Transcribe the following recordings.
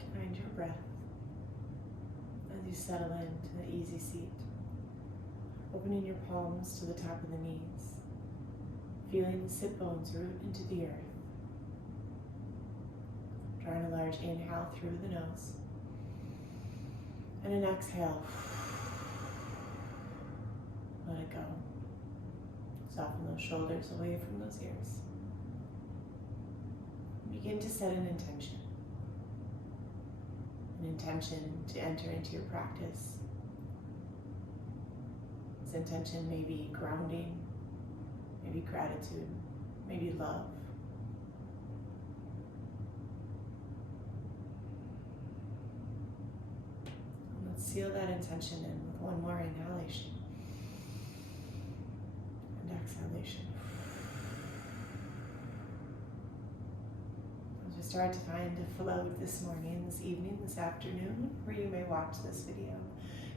to find your breath as you settle into the easy seat, opening your palms to the top of the knees, feeling the sit bones root into the earth. Drawing a large inhale through the nose and an exhale. Let it go. Soften those shoulders away from those ears. Begin to set an intention. An intention to enter into your practice. This intention may be grounding, maybe gratitude, maybe love. And let's seal that intention in with one more inhalation and exhalation. As we start to find a flow this morning, this evening, this afternoon, where you may watch this video,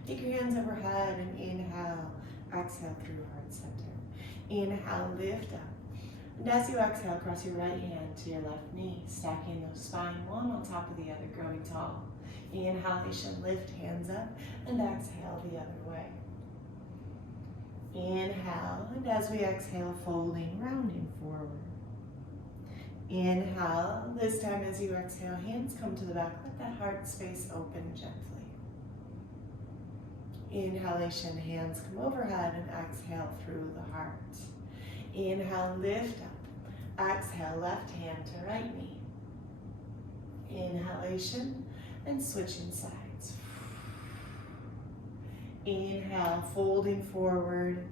take your hands overhead and inhale, exhale through heart center. Inhale, lift up. And as you exhale, cross your right hand to your left knee, stacking those spine one on top of the other, growing tall. Inhalation, lift hands up, and exhale the other way. Inhale, and as we exhale, folding, rounding forward. Inhale, this time as you exhale, hands come to the back, let that heart space open gently. Inhalation, hands come overhead and exhale through the heart. Inhale, lift up. Exhale, left hand to right knee. Inhalation and switching sides. Inhale, folding forward.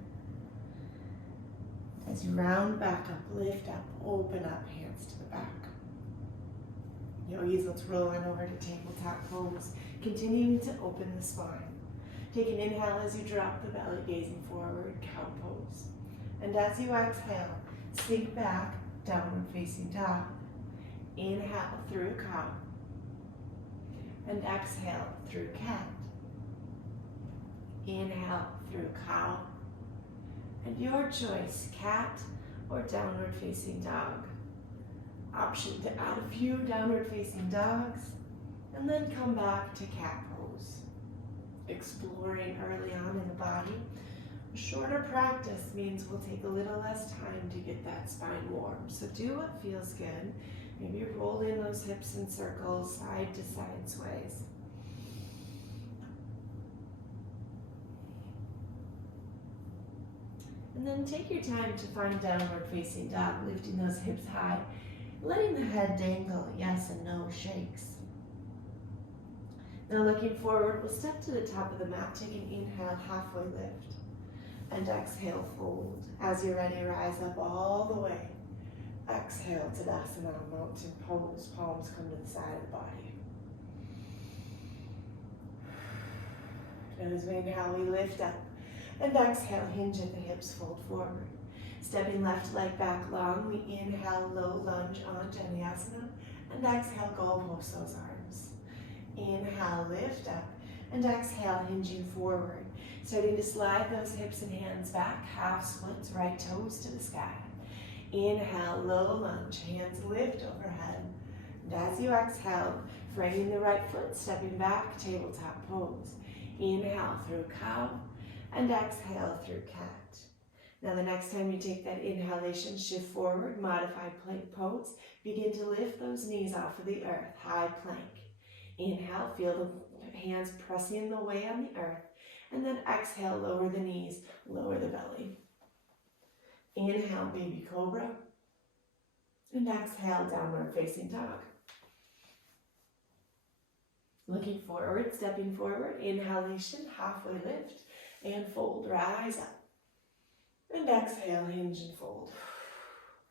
As you round back up, lift up, open up, hands to the back. Yogis, let's roll on over to tabletop pose, continuing to open the spine. Take an inhale as you drop the belly, gazing forward, cow pose. And as you exhale, sink back, downward facing dog. Inhale through cow. And exhale through cat. Inhale through cow. And your choice, cat or downward facing dog. Option to add a few downward facing dogs, and then come back to cat pose. Exploring early on in the body. A shorter practice means we'll take a little less time to get that spine warm. So do what feels good. Maybe roll in those hips in circles, side to side sways. And then take your time to find downward facing dog, lifting those hips high, letting the head dangle, yes and no shakes. Now looking forward, we'll step to the top of the mat, take an inhale, halfway lift, and exhale, fold. As you're ready, rise up all the way. Exhale, Tadasana, mountain pose, palms come to the side of the body. And as we inhale, we lift up, and exhale, hinge at the hips, fold forward. Stepping left leg back long, we inhale, low lunge on Janiyasana, and exhale, goal post those arms. Inhale, lift up, and exhale, hinging forward. Starting to slide those hips and hands back, half splits, right toes to the sky. Inhale, low lunge, hands lift overhead. And as you exhale, framing the right foot, stepping back, tabletop pose. Inhale through cow, and exhale through cat. Now the next time you take that inhalation, shift forward, modified plank pose. Begin to lift those knees off of the earth, high plank. Inhale, feel the hands pressing the way on the earth. And then exhale, lower the knees, lower the belly. Inhale, baby cobra. And exhale, downward facing dog. Looking forward, stepping forward, inhalation, halfway lift, and fold, rise up. And exhale, hinge and fold.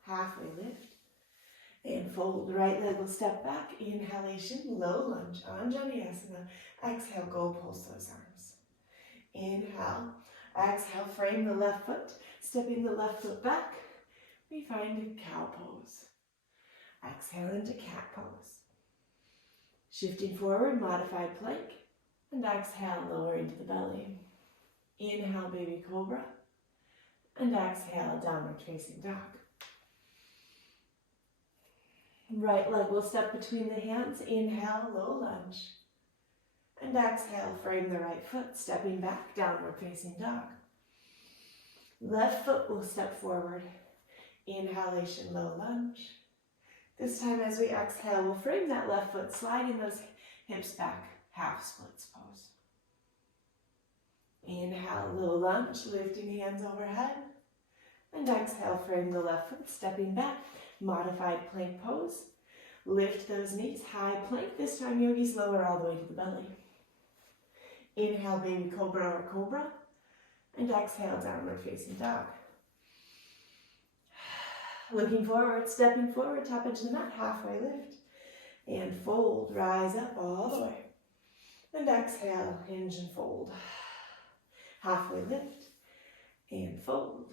Halfway lift, and fold. Right leg will step back, inhalation, low lunge on Janiyasana. Exhale, goal post those arms. Inhale, exhale, frame the left foot, stepping the left foot back. We find a cow pose. Exhale into cat pose. Shifting forward, modified plank, and exhale, lower into the belly. Inhale, baby cobra, and exhale, downward facing dog. Right leg will step between the hands. Inhale, low lunge. And exhale, frame the right foot, stepping back, downward facing dog. Left foot will step forward. Inhalation, low lunge. This time as we exhale, we'll frame that left foot, sliding those hips back, half splits pose. Inhale, low lunge, lifting hands overhead. And exhale, frame the left foot, stepping back, modified plank pose. Lift those knees, high plank. This time, yogis, lower all the way to the belly. Inhale, baby cobra or cobra. And exhale, downward facing dog. Looking forward, stepping forward, tap into the mat, halfway lift. And fold, rise up all the way. And exhale, hinge and fold. Halfway lift and fold.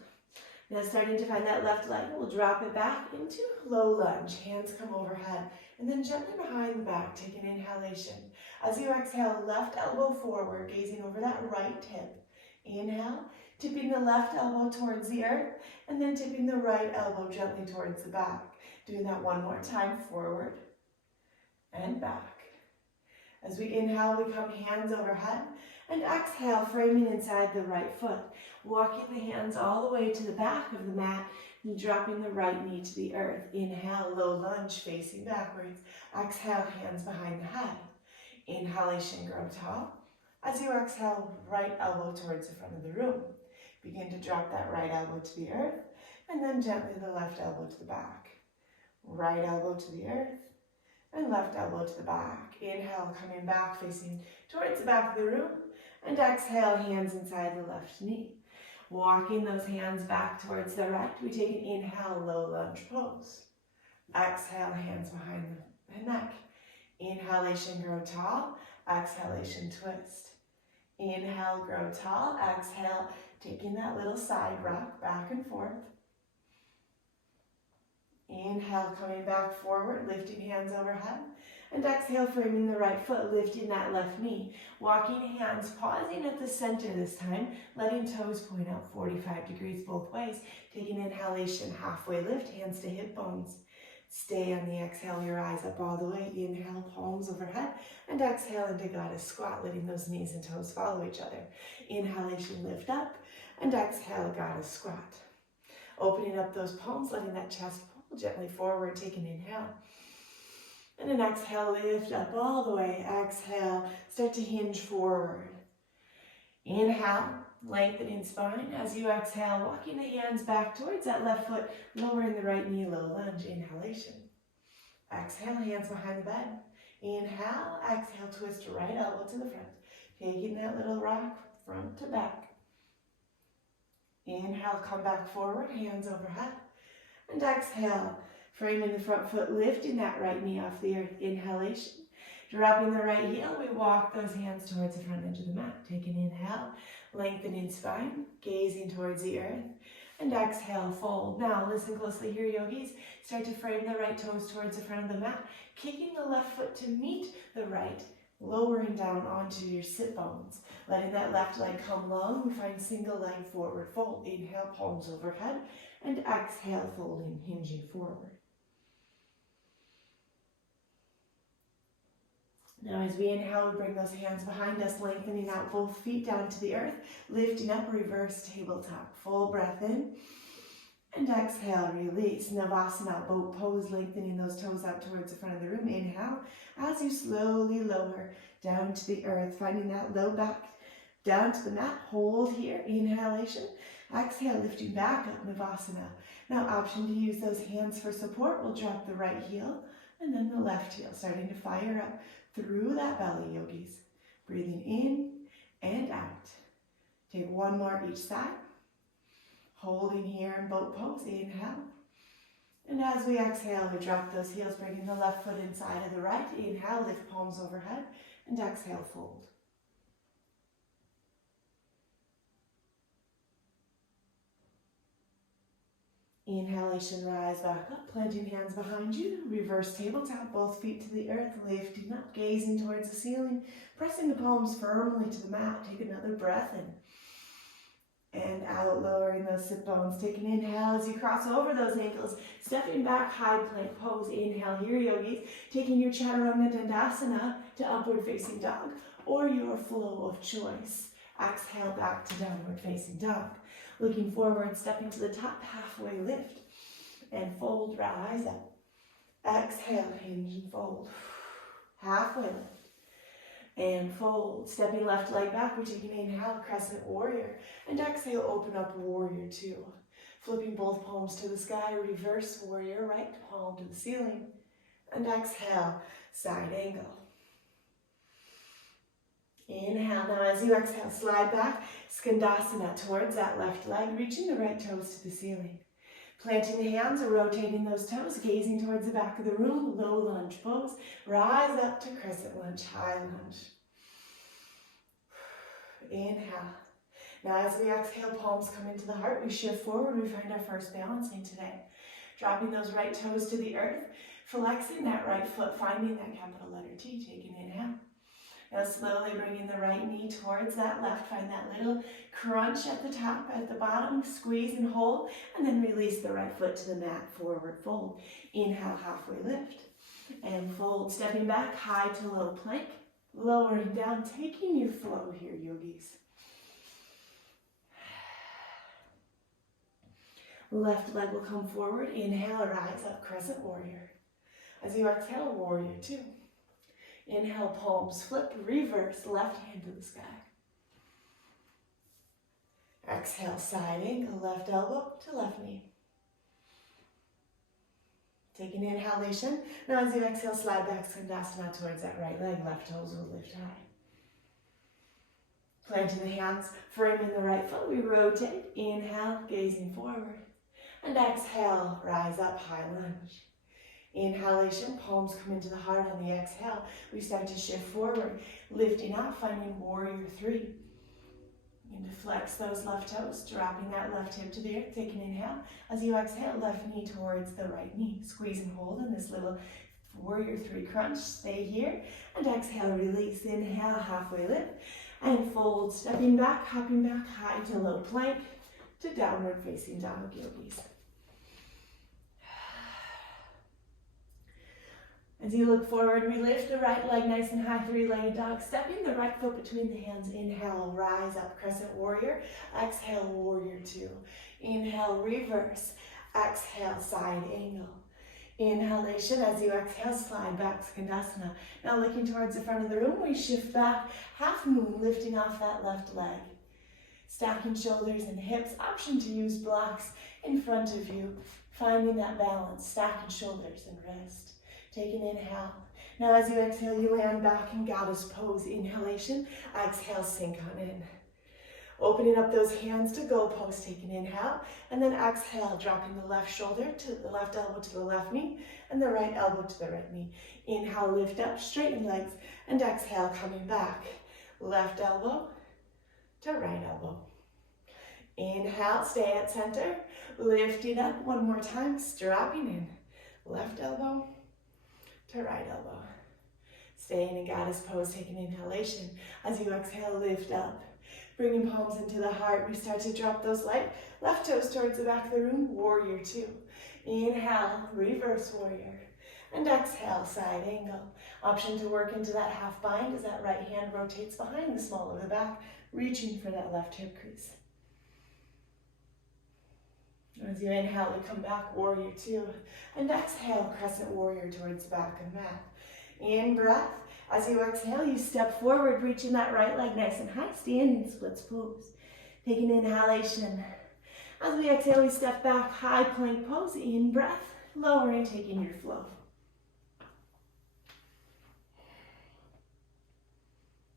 Now starting to find that left leg, we'll drop it back into low lunge. Hands come overhead and then gently behind the back, take an inhalation. As you exhale, left elbow forward, gazing over that right hip. Inhale, tipping the left elbow towards the earth and then tipping the right elbow gently towards the back. Doing that one more time, forward and back. As we inhale, we come hands overhead. And exhale, framing inside the right foot. Walking the hands all the way to the back of the mat and dropping the right knee to the earth. Inhale, low lunge, facing backwards. Exhale, hands behind the head. Inhalation, grow tall. As you exhale, right elbow towards the front of the room. Begin to drop that right elbow to the earth and then gently the left elbow to the back. Right elbow to the earth and left elbow to the back. Inhale, coming back, facing towards the back of the room. And exhale, hands inside the left knee. Walking those hands back towards the right, we take an inhale, low lunge pose. Exhale, hands behind the neck. Inhalation, grow tall. Exhalation, twist. Inhale, grow tall. Exhale, taking that little side rock back and forth. Inhale, coming back forward, lifting hands overhead. And exhale, framing the right foot, lifting that left knee. Walking hands, pausing at the center this time, letting toes point out 45 degrees both ways. Taking inhalation, halfway lift, hands to hip bones. Stay on the exhale, your eyes up all the way. Inhale, palms overhead. And exhale into goddess squat, letting those knees and toes follow each other. Inhalation, lift up. And exhale, goddess squat. Opening up those palms, letting that chest pull gently forward. Take an inhale. And an exhale, lift up all the way. Exhale, start to hinge forward. Inhale, lengthening spine. As you exhale, walking the hands back towards that left foot, lowering the right knee, low lunge. Inhalation. Exhale, hands behind the bed. Inhale, exhale, twist right elbow to the front. Taking that little rock front to back. Inhale, come back forward, hands overhead. And exhale, framing the front foot, lifting that right knee off the earth. Inhalation. Dropping the right heel, we walk those hands towards the front edge of the mat. Take an inhale, lengthening spine, gazing towards the earth. And exhale, fold. Now, listen closely here, yogis. Start to frame the right toes towards the front of the mat, kicking the left foot to meet the right, lowering down onto your sit bones. Letting that left leg come long, we find single leg forward fold. Inhale, palms overhead. And exhale, folding, hinging forward. Now as we inhale, we bring those hands behind us, lengthening out both feet down to the earth, lifting up, reverse tabletop. Full breath in, and exhale, release. Navasana, boat pose, lengthening those toes out towards the front of the room. Inhale, as you slowly lower down to the earth, finding that low back down to the mat. Hold here, inhalation. Exhale, lifting back up, Navasana. Now option to use those hands for support. We'll drop the right heel and then the left heel, starting to fire up through that belly, yogis. Breathing in and out. Take one more each side. Holding here in boat pose, inhale. And as we exhale, we drop those heels, bringing the left foot inside of the right. Inhale, lift palms overhead, and exhale, fold. Inhalation, rise back up, planting hands behind you, reverse tabletop, both feet to the earth, lifting up, gazing towards the ceiling, pressing the palms firmly to the mat. Take another breath in. And out, lowering those sit bones. Take an inhale as you cross over those ankles. Stepping back, high plank pose. Inhale here, yogis. Taking your Chaturanga Dandasana to upward facing dog or your flow of choice. Exhale back to downward facing dog. Looking forward, stepping to the top, halfway lift. And fold, rise up. Exhale, hinge and fold. Halfway lift. And fold. Stepping left leg back, we take an inhale, crescent warrior. And exhale, open up warrior two. Flipping both palms to the sky, reverse warrior, right palm to the ceiling. And exhale, side angle. Inhale, now as you exhale, slide back, Skandasana towards that left leg, reaching the right toes to the ceiling. Planting the hands, rotating those toes, gazing towards the back of the room, low lunge pose. Rise up to crescent lunge, high lunge. Inhale. Now as we exhale, palms come into the heart, we shift forward, we find our first balancing today. Dropping those right toes to the earth, flexing that right foot, finding that capital letter T, take an inhale. Now slowly bringing the right knee towards that left, find that little crunch at the top, at the bottom, squeeze and hold, and then release the right foot to the mat, forward fold. Inhale, halfway lift, and fold, stepping back, high to low plank, lowering down, taking your flow here, yogis. Left leg will come forward, inhale, rise up, crescent warrior. As you exhale, warrior two. Inhale, palms flip, reverse, left hand to the sky. Exhale, side angle, left elbow to left knee. Take an inhalation. Now as you exhale, slide back, Skandasana towards that right leg, left toes will lift high. Planting the hands, framing the right foot, we rotate. Inhale, gazing forward. And exhale, rise up, high lunge. Inhalation, palms come into the heart. On the exhale, we start to shift forward, lifting up, finding warrior three. Begin to flex those left toes, dropping that left hip to the earth. Take an inhale. As you exhale, left knee towards the right knee. Squeeze and hold in this little warrior three crunch. Stay here. And exhale, release. Inhale, halfway lift. And fold, stepping back, hopping back, high to low plank to downward facing dog, yogis. As you look forward, we lift the right leg nice and high, three-legged dog. Stepping the right foot between the hands. Inhale, rise up, crescent warrior. Exhale, warrior two. Inhale, reverse. Exhale, side angle. Inhalation, as you exhale, slide back, Skandasana. Now looking towards the front of the room, we shift back, half moon, lifting off that left leg. Stacking shoulders and hips, option to use blocks in front of you. Finding that balance, stacking shoulders and wrist. Take an inhale. Now as you exhale, you land back in goddess pose. Inhalation, exhale, sink on in. Opening up those hands to go pose, take an inhale. And then exhale, dropping the left shoulder to the left elbow to the left knee and the right elbow to the right knee. Inhale, lift up, straighten legs, and exhale, coming back. Left elbow to right elbow. Inhale, stay at center, lifting up one more time, dropping in. Left elbow to right elbow. Staying in goddess pose, take an inhalation. As you exhale, lift up. Bringing palms into the heart, we start to drop those light left toes towards the back of the room, warrior two. Inhale, reverse warrior. And exhale, side angle. Option to work into that half bind as that right hand rotates behind the small of the back, reaching for that left hip crease. As you inhale, we come back, warrior two. And exhale, crescent warrior towards the back of the mat. In breath, as you exhale, you step forward, reaching that right leg nice and high, standing splits pose. Take an inhalation. As we exhale, we step back, high plank pose. In breath, lowering, taking your flow.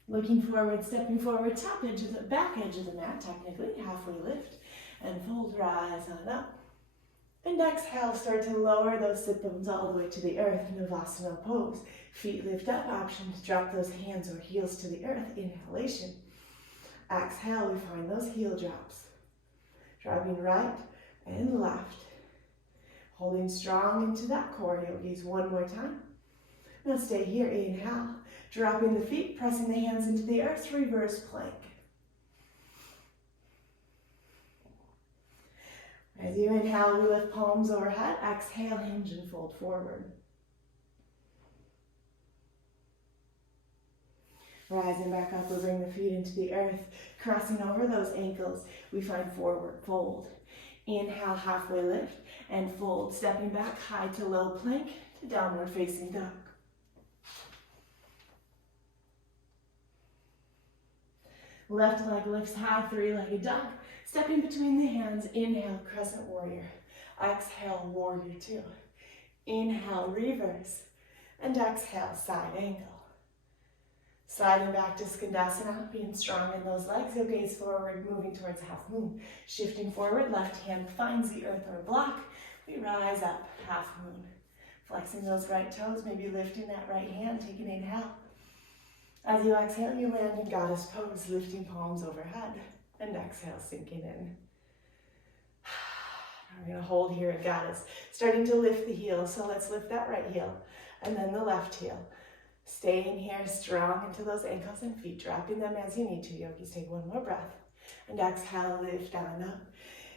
Looking forward, stepping forward, top edge of the back edge of the mat, technically, halfway lift. And fold, rise on up. And exhale, start to lower those sit bones all the way to the earth, Navasana pose. Feet lift up, option to drop those hands or heels to the earth, inhalation. Exhale, we find those heel drops. Driving right and left. Holding strong into that core, yogis, one more time. Now stay here, inhale. Dropping the feet, pressing the hands into the earth, reverse plank. As you inhale, we lift palms overhead. Exhale, hinge and fold forward. Rising back up, we bring the feet into the earth, crossing over those ankles. We find forward fold. Inhale, halfway lift and fold, stepping back high to low plank to downward facing dog. Left leg lifts high, three-legged dog. Stepping between the hands, inhale, crescent warrior. Exhale, warrior two. Inhale, reverse. And exhale, side angle. Sliding back to Skandasana, being strong in those legs. You'll gaze forward, moving towards half moon. Shifting forward, left hand finds the earth or block. We rise up, half moon. Flexing those right toes, maybe lifting that right hand, take an inhale. As you exhale, you land in goddess pose, lifting palms overhead. And exhale, sinking in. We're gonna hold here at goddess. Starting to lift the heels, so let's lift that right heel. And then the left heel. Staying here strong into those ankles and feet, dropping them as you need to. Yogis, take one more breath. And exhale, lift on up.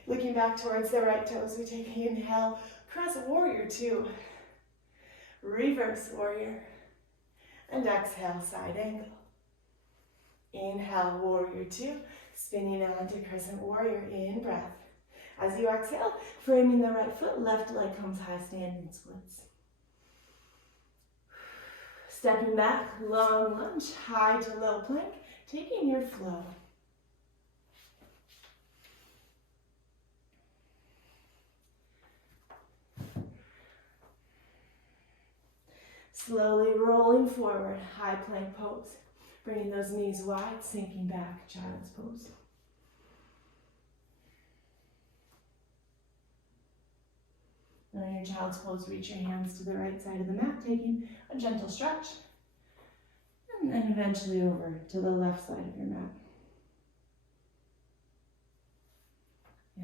Looking back towards the right toes, we take an inhale, crescent warrior two. Reverse warrior. And exhale, side angle. Inhale, warrior two. Spinning on to crescent warrior, in breath. As you exhale, framing the right foot, left leg comes high, standing splits. Stepping back, long lunge, high to low plank, taking your flow. Slowly rolling forward, high plank pose. Bringing those knees wide, sinking back, child's pose. And in your child's pose, reach your hands to the right side of the mat, taking a gentle stretch. And then eventually over to the left side of your mat.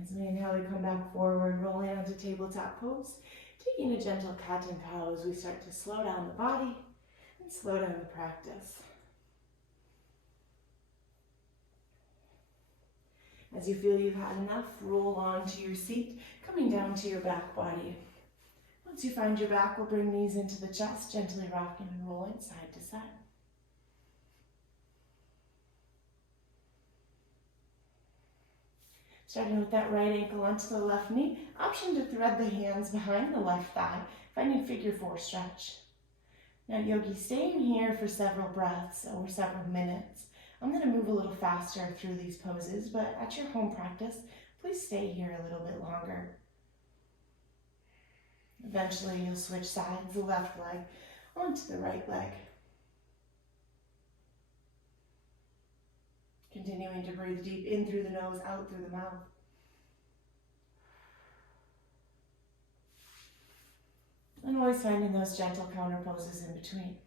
As we inhale, we come back forward, rolling onto tabletop pose, taking a gentle cat and cow as we start to slow down the body and slow down the practice. As you feel you've had enough, roll onto your seat, coming down to your back body. Once you find your back, we'll bring knees into the chest, gently rocking and rolling side to side. Starting with that right ankle onto the left knee, option to thread the hands behind the left thigh, finding figure four stretch. Now yogi, staying here for several breaths or several minutes. I'm going to move a little faster through these poses, but at your home practice, please stay here a little bit longer. Eventually, you'll switch sides, the left leg onto the right leg. Continuing to breathe deep in through the nose, out through the mouth. And always finding those gentle counter poses in between.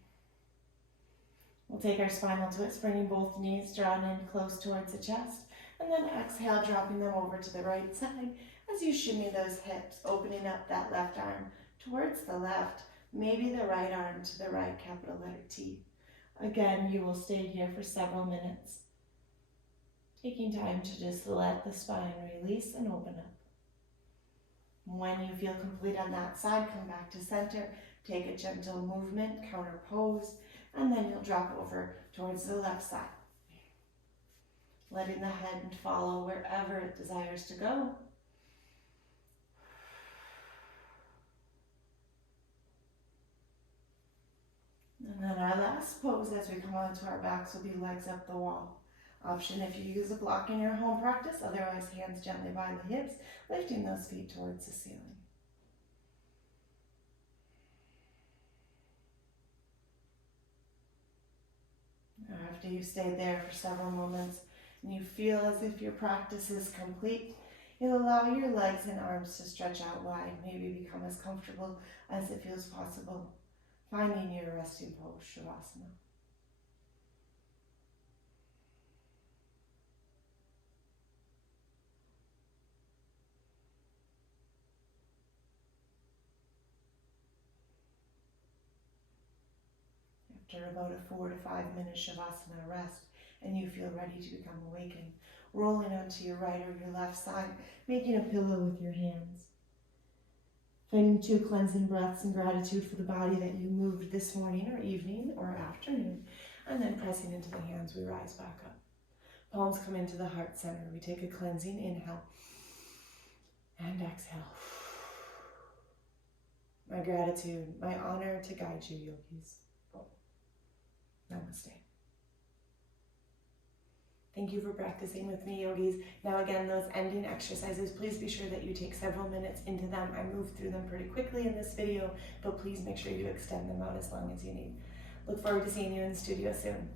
We'll take our spinal twists, bringing both knees drawn in close towards the chest, and then exhale, dropping them over to the right side as you shimmy those hips, opening up that left arm towards the left, maybe the right arm to the right, capital letter T. Again, you will stay here for several minutes, taking time to just let the spine release and open up. When you feel complete on that side, come back to center, take a gentle movement, counter pose, and then you'll drop over towards the left side. Letting the head follow wherever it desires to go. And then our last pose as we come onto our backs will be legs up the wall. Option if you use a block in your home practice, otherwise hands gently by the hips, lifting those feet towards the ceiling. After you've stayed there for several moments and you feel as if your practice is complete, you'll allow your legs and arms to stretch out wide, maybe become as comfortable as it feels possible, finding your resting pose, Shavasana. After about a 4 to 5 minute Shavasana rest, and you feel ready to become awakened, rolling onto your right or your left side, making a pillow with your hands. Finding 2 cleansing breaths and gratitude for the body that you moved this morning or evening or afternoon, and then pressing into the hands, we rise back up. Palms come into the heart center. We take a cleansing inhale and exhale. My gratitude, my honor to guide you, yogis. Namaste. Thank you for practicing with me, yogis. Now again, those ending exercises, please be sure that you take several minutes into them. I moved through them pretty quickly in this video, but please make sure you extend them out as long as you need. Look forward to seeing you in studio soon.